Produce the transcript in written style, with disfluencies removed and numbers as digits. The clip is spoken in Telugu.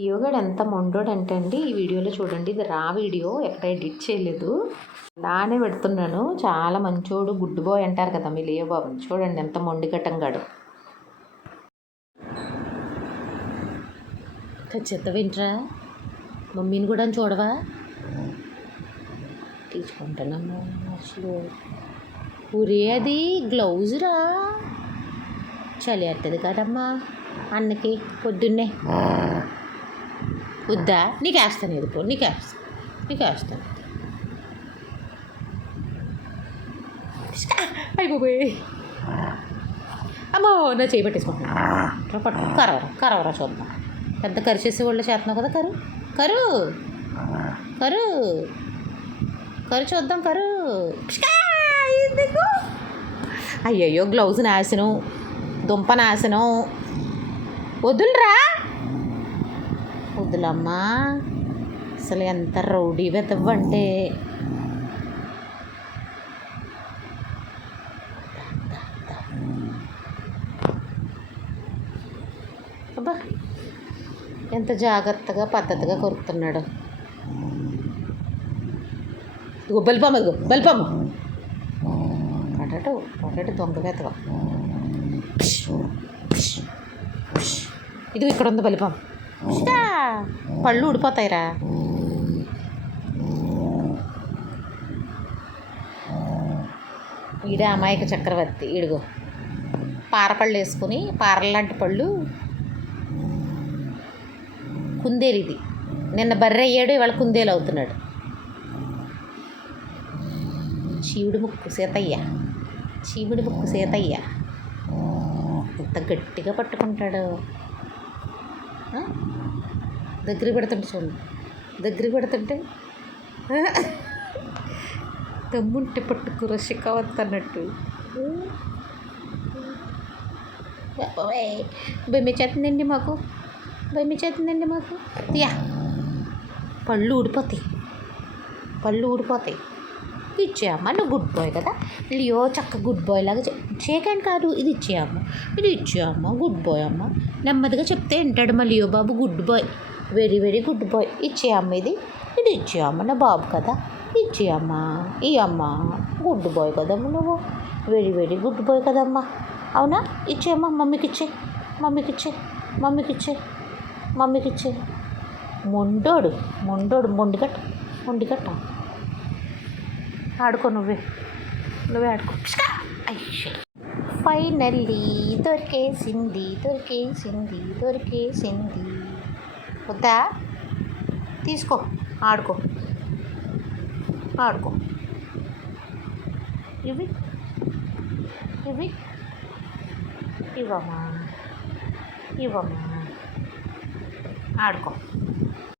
లియోగాడు ఎంత మొండోడంటే అండి, ఈ వీడియోలో చూడండి. ఇది రా వీడియో, ఎక్కడ ఎడిట్ చేయలేదు. అలానే పెడుతున్నాను. చాలా మంచోడు, గుడ్ బాయ్ అంటారు కదా మీ లియో బాబుని. చూడండి ఎంత మొండిగట్టంగాడు. చెత్త వింటరా, మమ్మీని కూడా చూడవా? తీసుకుంటానమ్మా అసలు. ఊరే అది గ్లౌజ్ రా, చలి వేస్తుంది కదమ్మా అన్నకి పొద్దున్నే. వద్దా? నీకు వేస్తాను ఎదుపు, నీకు వేస్తాను. అయిపోయి అమ్మో, నా చేయి పెట్టేసుకుంటున్నాను. పట్టు కరవరా చూద్దాం. పెద్ద కరిచేసే వాళ్ళు చేస్తున్నావు కదా. కరు చూద్దాం. అయ్యయ్యో, గ్లౌజ్ నాశనం, దుంప నాశనం. వదులురా, వద్దులమ్మా. అసలు ఎంత రౌడీ వెతవ్వంటే. అబ్బా, ఎంత జాగ్రత్తగా పద్ధతిగా కొరుకుతున్నాడు. ఇగో బలిపమ్మ పటటు దొంగ వెతగా. ఇది ఇక్కడ ఉంది బలిపమ్మ. పళ్ళు ఊడిపోతాయిరా. ఈడే అమాయక చక్రవర్తి. ఈడుగో పారపళ్ళు వేసుకుని, పారలాంటి పళ్ళు. కుందేలు ఇది. నిన్న బర్రె అయ్యాడు, ఇవాళ కుందేలు అవుతున్నాడు. చీవుడి ముక్కు సీతయ్య ఎంత గట్టిగా పట్టుకుంటాడు. దగ్గరికి పెడుతుంటే దమ్ముంటే పట్టుకుర శిఖావత్ అన్నట్టు. భయమే చేస్తుందండి మాకు. యా, పళ్ళు ఊడిపోతాయి. ఇచ్చేయమ్మా, నువ్వు గుడ్ బాయ్ కదా. లియో చక్క గుడ్ బాయ్ లాగా చేయకండి కాదు, ఇది ఇచ్చేయమ్మా గుడ్ బాయ్ అమ్మ. నెమ్మదిగా చెప్తే వింటాడు మా లియో బాబు. Good boy, very very good boy. ఇచ్చేయమ్మ, ఇది ఇచ్చేయమ్మ, నా బాబు కదా. ఇచ్చేయమ్మా, ఈ అమ్మ గుడ్ బాయ్ కదమ్మా నువ్వు, వెరీ వెరీ గుడ్ బాయ్ కదమ్మా. అవునా? ఇచ్చేయమ్మా, మమ్మీకి ఇచ్చే. మొండోడు మొండిగట్ట. ఆడుకో, నువ్వే ఆడుకో. ఫైనల్లీ దొరికేసింది. వద్దా? తీసుకో, ఆడుకో. ఇవ్వమ్మా, ఆడుకో.